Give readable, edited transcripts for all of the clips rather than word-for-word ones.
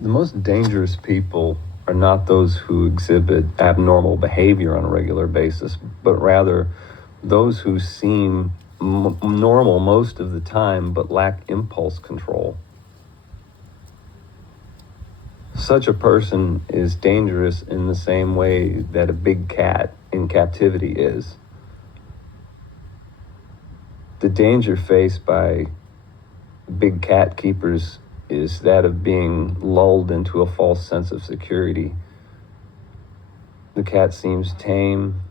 The most dangerous people are not those who exhibit abnormal behavior on a regular basis, but rather those who seem normal most of the time but lack impulse control. Such a person is dangerous in the same way that a big cat in captivity is. The danger faced by big cat keepers is that of being lulled into a false sense of security. The cat seems tame,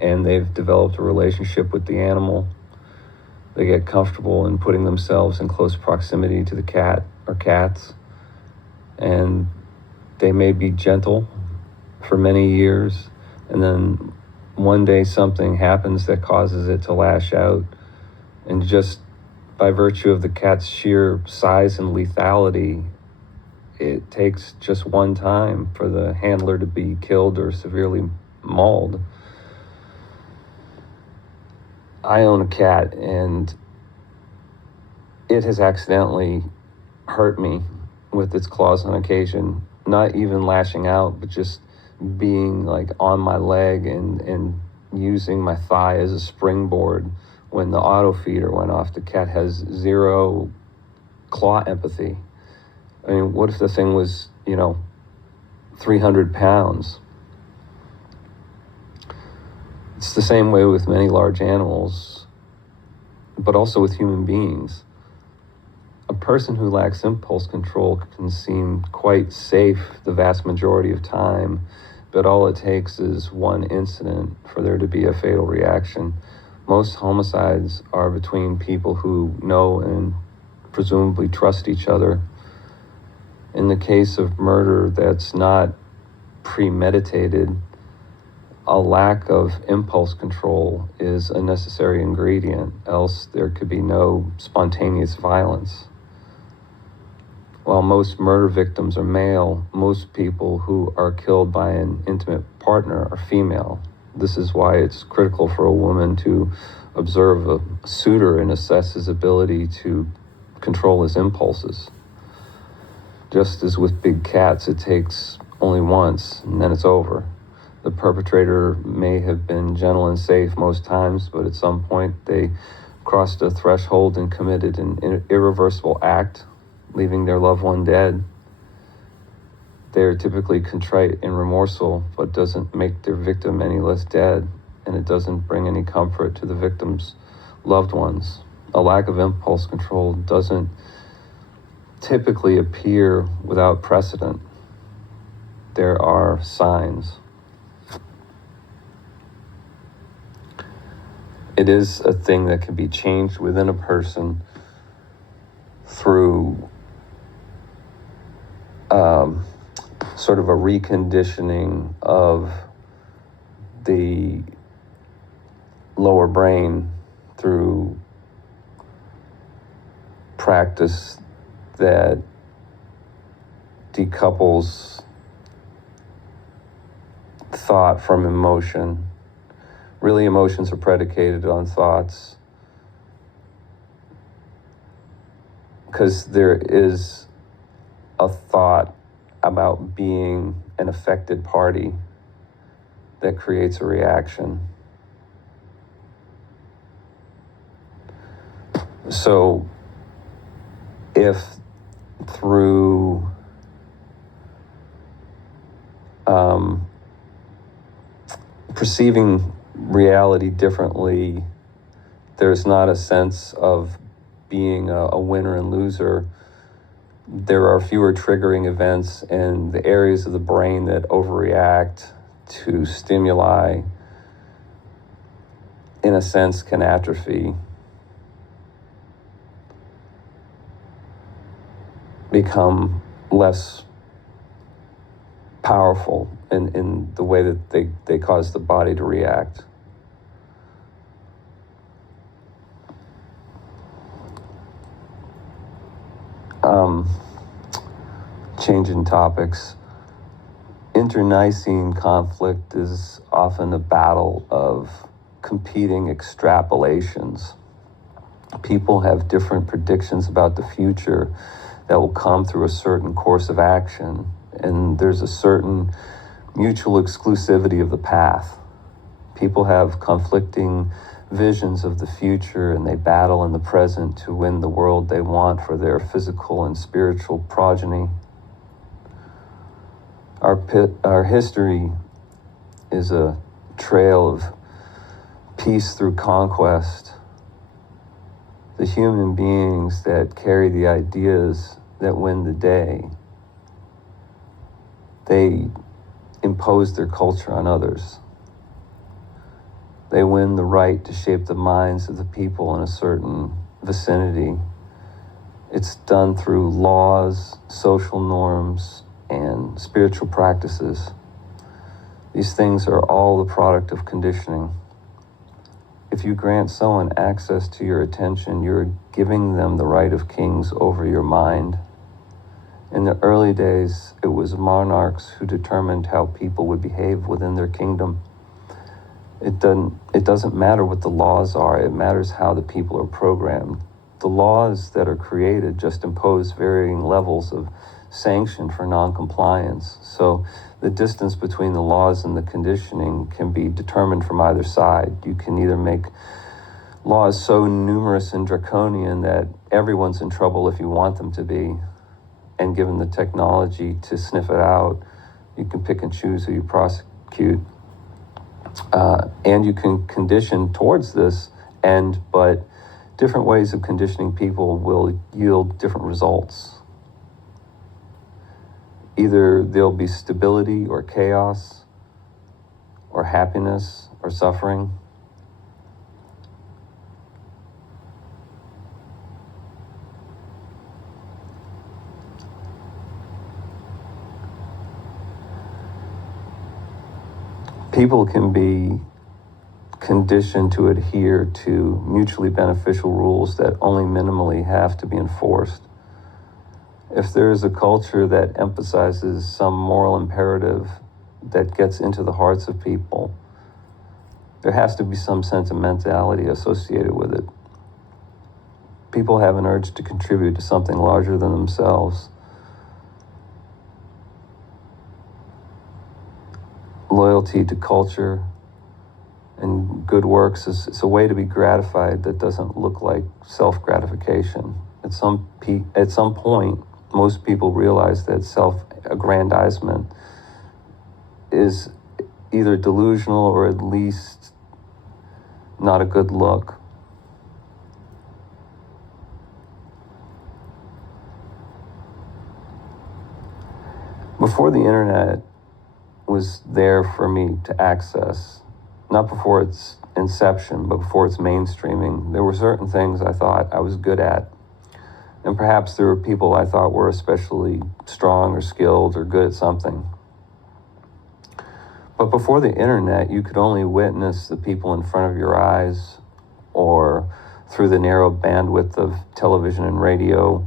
and they've developed a relationship with the animal. They get comfortable in putting themselves in close proximity to the cat or cats, and they may be gentle for many years, and then one day something happens that causes it to lash out, and just by virtue of the cat's sheer size and lethality, it takes just one time for the handler to be killed or severely mauled. I own a cat, and it has accidentally hurt me with its claws on occasion, not even lashing out, but just being like on my leg and using my thigh as a springboard. When the auto feeder went off, the cat has zero claw empathy. I mean, what if the thing was, 300 pounds? It's the same way with many large animals, but also with human beings. A person who lacks impulse control can seem quite safe the vast majority of time, but all it takes is one incident for there to be a fatal reaction. Most homicides are between people who know and presumably trust each other. In the case of murder that's not premeditated, a lack of impulse control is a necessary ingredient, else there could be no spontaneous violence. While most murder victims are male, most people who are killed by an intimate partner are female. This is why it's critical for a woman to observe a suitor and assess his ability to control his impulses. Just as with big cats, it takes only once and then it's over. The perpetrator may have been gentle and safe most times, but at some point they crossed a threshold and committed an irreversible act, leaving their loved one dead. They are typically contrite and remorseful, but doesn't make their victim any less dead, and it doesn't bring any comfort to the victim's loved ones. A lack of impulse control doesn't typically appear without precedent. There are signs. It is a thing that can be changed within a person through sort of a reconditioning of the lower brain through practice that decouples thought from emotion. Really, emotions are predicated on thoughts, because there is a thought about being an affected party that creates a reaction. So if through perceiving reality differently, there's not a sense of being a winner and loser, there are fewer triggering events, and the areas of the brain that overreact to stimuli, in a sense, can atrophy, become less powerful in the way that they cause the body to react. Changing topics. Internecine conflict is often a battle of competing extrapolations. People have different predictions about the future that will come through a certain course of action, and there's a certain mutual exclusivity of the path. People have conflicting visions of the future, and they battle in the present to win the world they want for their physical and spiritual progeny. Our history is a trail of peace through conquest. The human beings that carry the ideas that win the day, they impose their culture on others. They win the right to shape the minds of the people in a certain vicinity. It's done through laws, social norms, and spiritual practices. These things are all the product of conditioning. If you grant someone access to your attention, you're giving them the right of kings over your mind. In the early days, it was monarchs who determined how people would behave within their kingdom. It doesn't matter what the laws are, it matters how the people are programmed. The laws that are created just impose varying levels of sanction for non-compliance. So the distance between the laws and the conditioning can be determined from either side. You can either make laws so numerous and draconian that everyone's in trouble if you want them to be, and given the technology to sniff it out, you can pick and choose who you prosecute. And you can condition towards this end, but different ways of conditioning people will yield different results. Either there'll be stability or chaos, or happiness or suffering. People can be conditioned to adhere to mutually beneficial rules that only minimally have to be enforced. If there is a culture that emphasizes some moral imperative that gets into the hearts of people, there has to be some sentimentality associated with it. People have an urge to contribute to something larger than themselves. Loyalty to culture and good works is a way to be gratified that doesn't look like self-gratification. At some point, most people realize that self-aggrandizement is either delusional or at least not a good look. Before the internet was there for me to access, not before its inception, but before its mainstreaming, there were certain things I thought I was good at. And perhaps there were people I thought were especially strong or skilled or good at something. But before the internet, you could only witness the people in front of your eyes or through the narrow bandwidth of television and radio.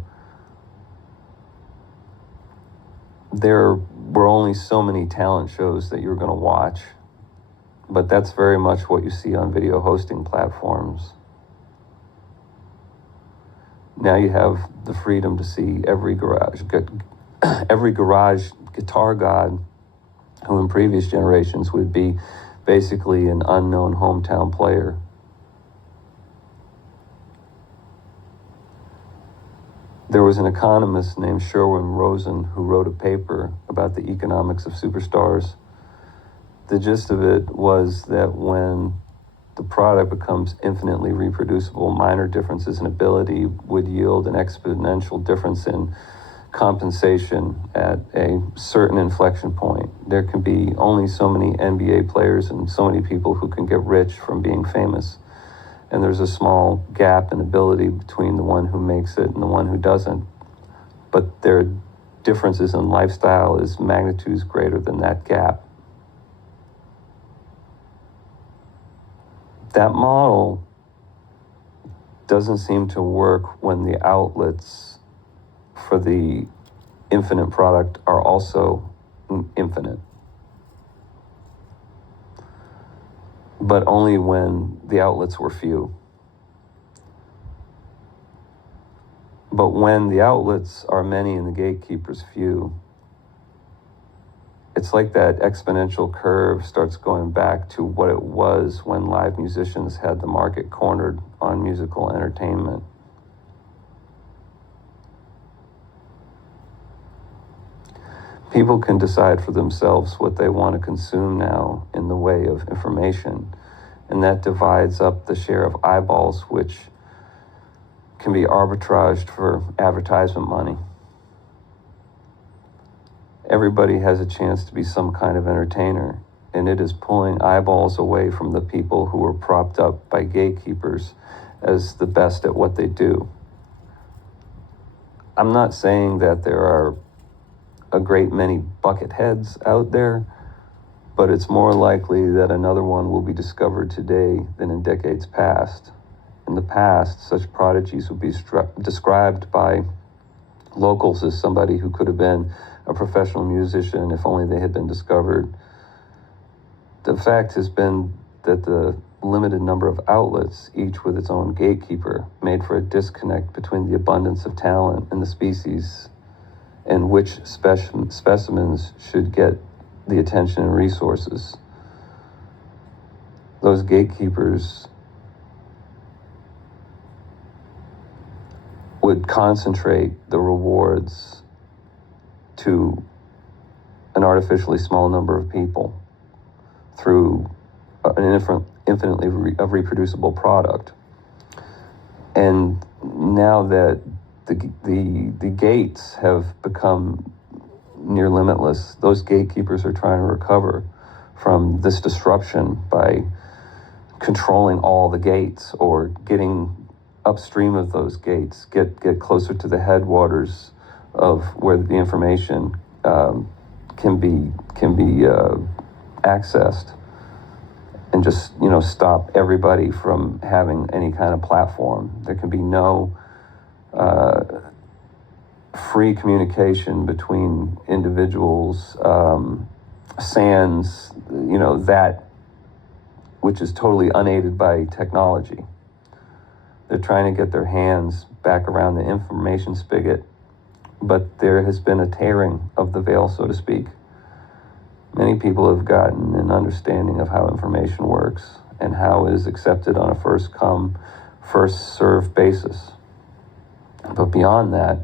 There were only so many talent shows that you were going to watch, but that's very much what you see on video hosting platforms. Now you have the freedom to see every garage guitar god, who in previous generations would be basically an unknown hometown player. There was an economist named Rosen who wrote a paper about the economics of superstars. The gist of it was that when the product becomes infinitely reproducible, minor differences in ability would yield an exponential difference in compensation at a certain inflection point. There can be only so many NBA players and so many people who can get rich from being famous. And there's a small gap in ability between the one who makes it and the one who doesn't. But their differences in lifestyle is magnitudes greater than that gap. That model doesn't seem to work when the outlets for the infinite product are also infinite. But only when the outlets were few. But when the outlets are many and the gatekeepers few, it's like that exponential curve starts going back to what it was when live musicians had the market cornered on musical entertainment. People can decide for themselves what they want to consume now in the way of information, and that divides up the share of eyeballs which can be arbitraged for advertisement money. Everybody has a chance to be some kind of entertainer, and it is pulling eyeballs away from the people who are propped up by gatekeepers as the best at what they do. I'm not saying that there are a great many bucket heads out there, but it's more likely that another one will be discovered today than in decades past. In the past, such prodigies would be described by locals as somebody who could have been a professional musician if only they had been discovered. The fact has been that the limited number of outlets, each with its own gatekeeper, made for a disconnect between the abundance of talent in the species and which specimens should get the attention and resources. Those gatekeepers would concentrate the rewards to an artificially small number of people through an infinitely reproducible product. And now that the gates have become near limitless, those gatekeepers are trying to recover from this disruption by controlling all the gates or getting upstream of those gates, get closer to the headwaters of where the information can be accessed, and just stop everybody from having any kind of platform. There can be no free communication between individuals, sans that which is totally unaided by technology. They're trying to get their hands back around the information spigot, but there has been a tearing of the veil, so to speak. Many people have gotten an understanding of how information works and how it is accepted on a first come, first served basis. But beyond that,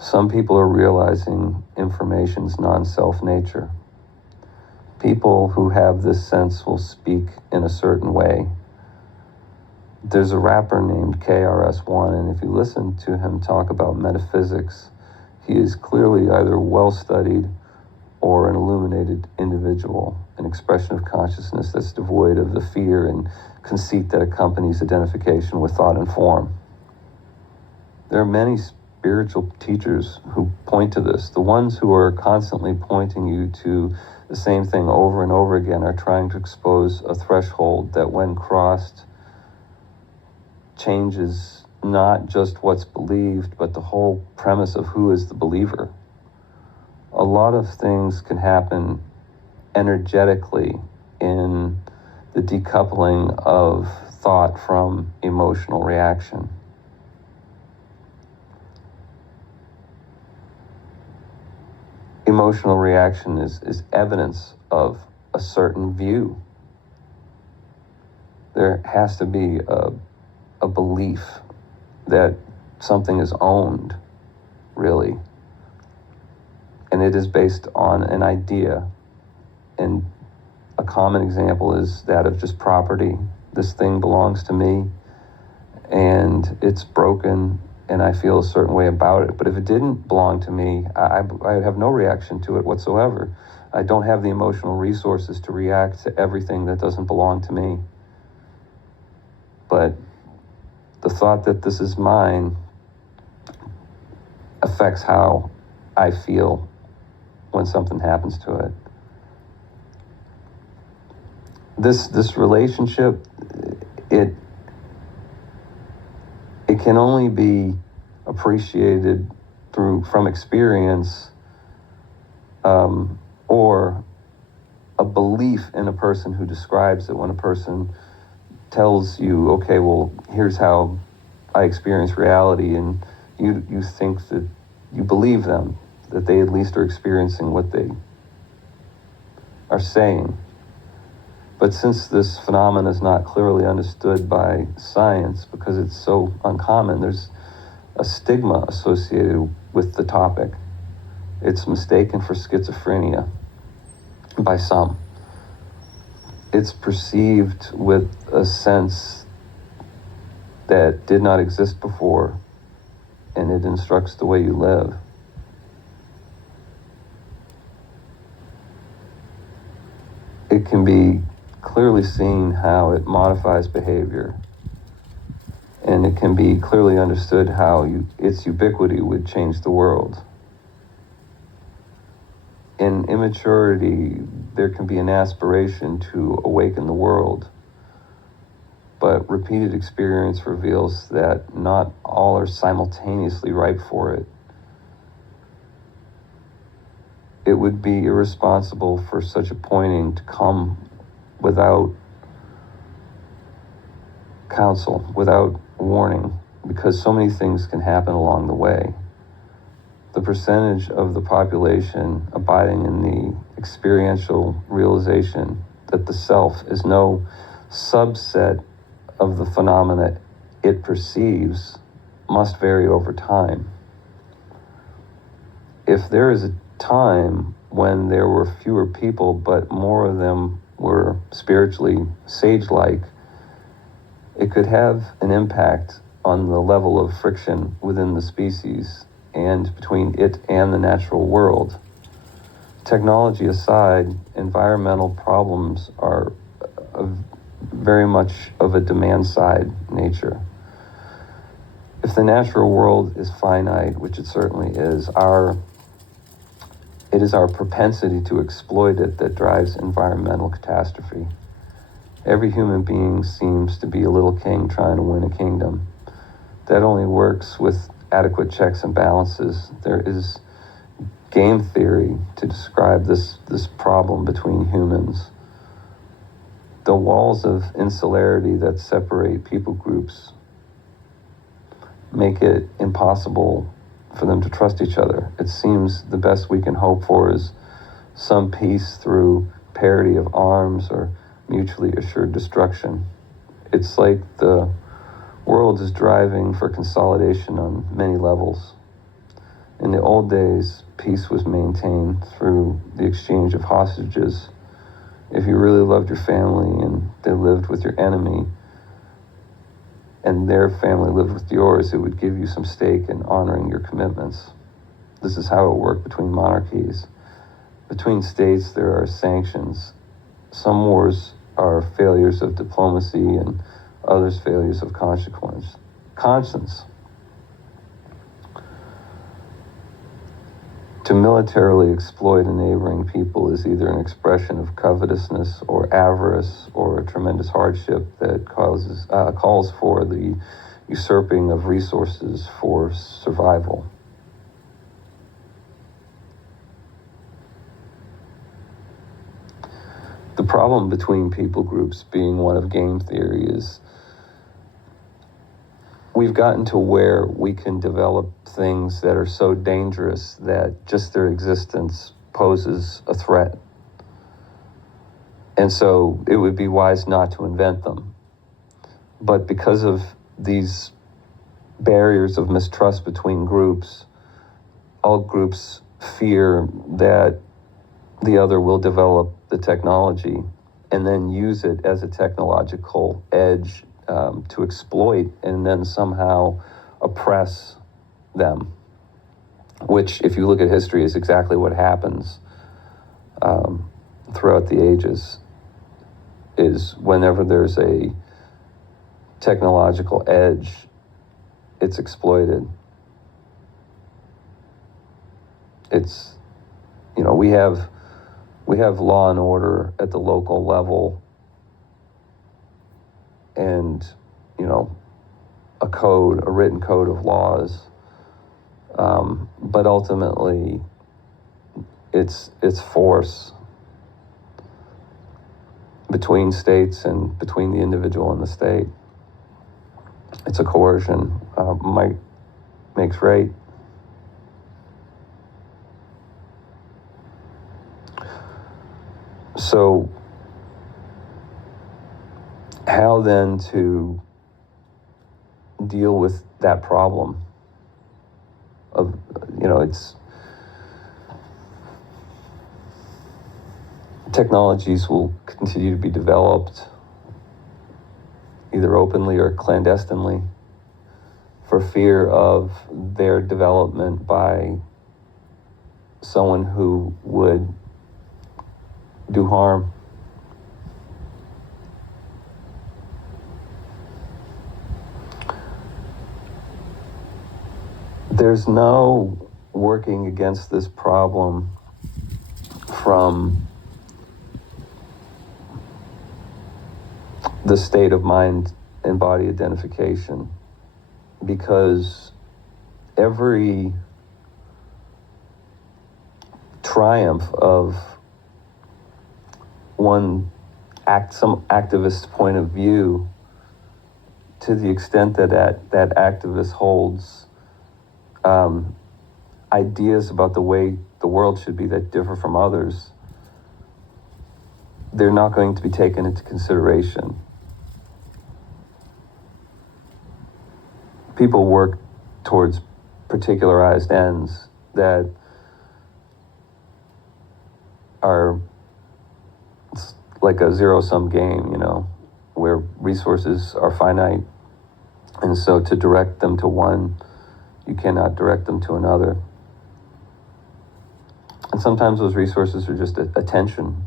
some people are realizing information's non-self nature. People who have this sense will speak in a certain way. There's a rapper named KRS One, and if you listen to him talk about metaphysics, he is clearly either well-studied or an illuminated individual, an expression of consciousness that's devoid of the fear and conceit that accompanies identification with thought and form. There are many spiritual teachers who point to this. The ones who are constantly pointing you to the same thing over and over again are trying to expose a threshold that, when crossed, changes not just what's believed, but the whole premise of who is the believer. A lot of things can happen energetically in the decoupling of thought from emotional reaction. Emotional reaction is evidence of a certain view. There has to be a belief that something is owned, really. And it is based on an idea. And a common example is that of just property. This thing belongs to me, and it's broken, and I feel a certain way about it. But if it didn't belong to me, I have no reaction to it whatsoever. I don't have the emotional resources to react to everything that doesn't belong to me. But the thought that this is mine affects how I feel when something happens to it. This relationship, it can only be appreciated from experience, or a belief in a person who describes it. When a person tells you, okay, well, here's how I experience reality, and you think that you believe them, that they at least are experiencing what they are saying. But since this phenomenon is not clearly understood by science because it's so uncommon, there's a stigma associated with the topic. It's mistaken for schizophrenia by some. It's perceived with a sense that did not exist before, and it instructs the way you live. It can be clearly seen how it modifies behavior, and it can be clearly understood how its ubiquity would change the world. In immaturity, there can be an aspiration to awaken the world, but repeated experience reveals that not all are simultaneously ripe for it. It would be irresponsible for such a pointing to come without counsel, without warning, because so many things can happen along the way. The percentage of the population abiding in the experiential realization that the self is no subset of the phenomena it perceives must vary over time. If there is a time when there were fewer people, but more of them were spiritually sage-like, it could have an impact on the level of friction within the species and between it and the natural world. Technology aside, environmental problems are very much of a demand-side nature. If the natural world is finite, which it certainly is, it is our propensity to exploit it that drives environmental catastrophe. Every human being seems to be a little king trying to win a kingdom. That only works with adequate checks and balances. There is game theory to describe this problem between humans. The walls of insularity that separate people groups make it impossible for them to trust each other. It seems the best we can hope for is some peace through parity of arms or mutually assured destruction. It's like the world is driving for consolidation on many levels. In the old days, peace was maintained through the exchange of hostages. If you really loved your family and they lived with your enemy, and their family lived with yours, it would give you some stake in honoring your commitments. This is how it worked between monarchies. Between states, there are sanctions. Some wars are failures of diplomacy and others failures of conscience. To militarily exploit a neighboring people is either an expression of covetousness or avarice or a tremendous hardship that calls for the usurping of resources for survival. The problem between people groups being one of game theory is we've gotten to where we can develop things that are so dangerous that just their existence poses a threat. And so it would be wise not to invent them. But because of these barriers of mistrust between groups, all groups fear that the other will develop the technology and then use it as a technological edge to exploit and then somehow oppress them, which, if you look at history, is exactly what happens throughout the ages, is whenever there's a technological edge, it's exploited. It's, we have law and order at the local level, and a written code of laws, but ultimately it's force between states and between the individual and the state. It's a coercion. makes right. So, how then to deal with that problem of, it's technologies will continue to be developed either openly or clandestinely for fear of their development by someone who would do harm. There's no working against this problem from the state of mind and body identification, because every triumph of some activist point of view, to the extent that that activist holds ideas about the way the world should be that differ from others, they're not going to be taken into consideration. People work towards particularized ends that are like a zero-sum game, where resources are finite. And so to direct them to one, you cannot direct them to another. And sometimes those resources are just attention.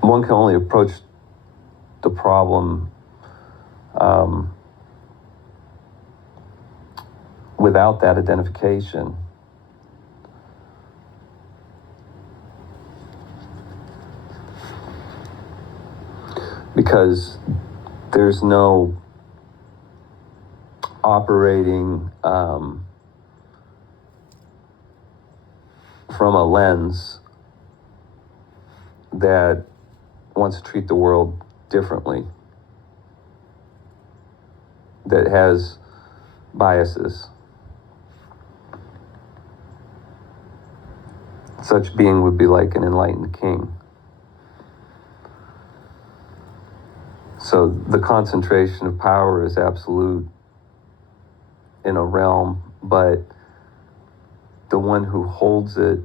One can only approach the problem without that identification. Because there's no operating from a lens that wants to treat the world differently, that has biases. Such being would be like an enlightened king. So the concentration of power is absolute in a realm, but the one who holds it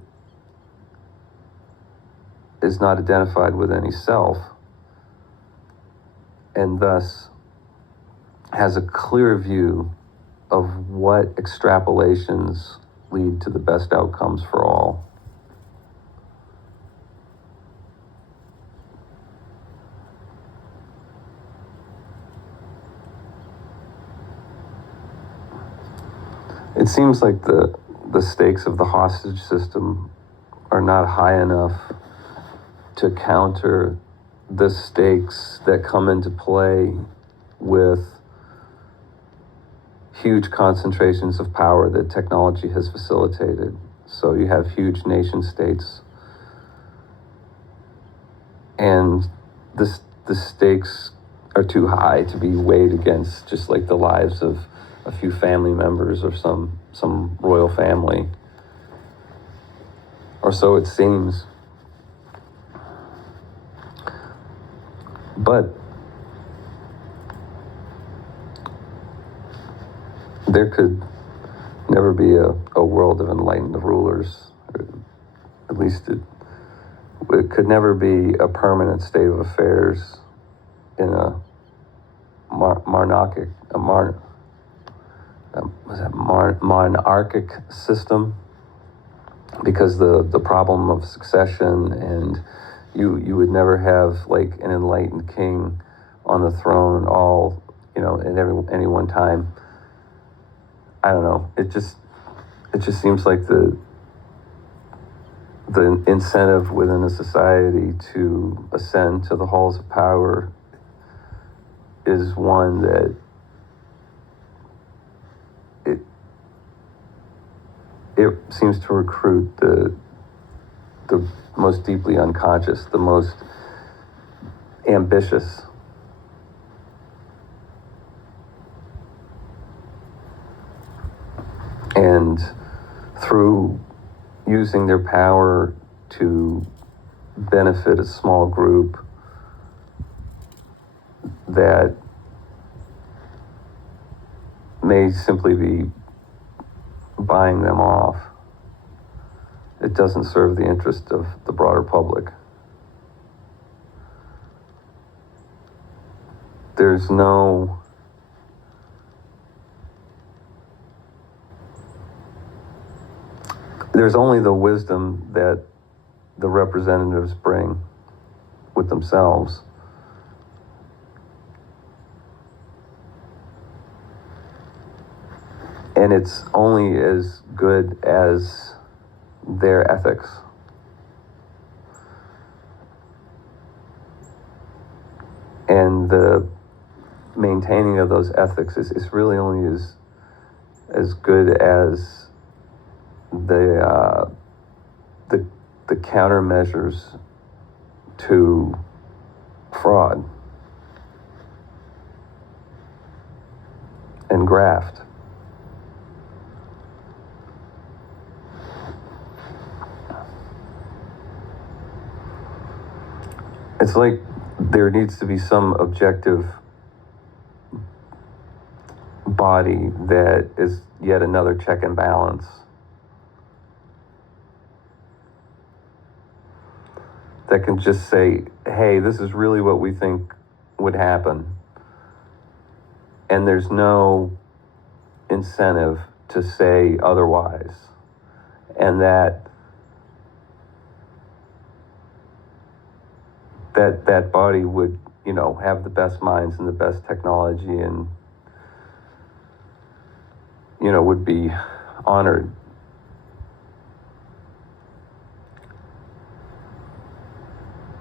is not identified with any self, and thus has a clear view of what extrapolations lead to the best outcomes for all. It seems like the stakes of the hostage system are not high enough to counter the stakes that come into play with huge concentrations of power that technology has facilitated. So you have huge nation states, and the stakes are too high to be weighed against just like the lives of a few family members of some royal family, or so it seems. But there could never be a world of enlightened rulers. At least it could never be a permanent state of affairs in a monarchic system, because the problem of succession, and you would never have like an enlightened king on the throne all at any one time. I don't know. It just seems like the incentive within a society to ascend to the halls of power is one that it seems to recruit the most deeply unconscious, the most ambitious. And through using their power to benefit a small group that may simply be buying them off, it doesn't serve the interest of the broader public. There's only the wisdom that the representatives bring with themselves. And it's only as good as their ethics. And the maintaining of those ethics is really only as good as the countermeasures to fraud and graft. It's like there needs to be some objective body that is yet another check and balance. That can just say, hey, this is really what we think would happen. And there's no incentive to say otherwise. And that body would, have the best minds and the best technology and, would be honored.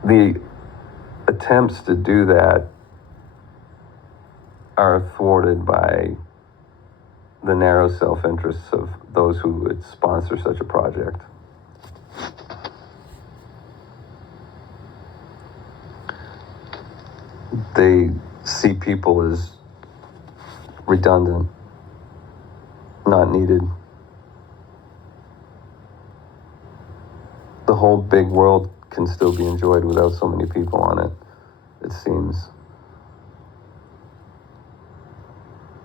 The attempts to do that are thwarted by the narrow self-interests of those who would sponsor such a project. They see people as redundant, not needed. The whole big world can still be enjoyed without so many people on it, it seems.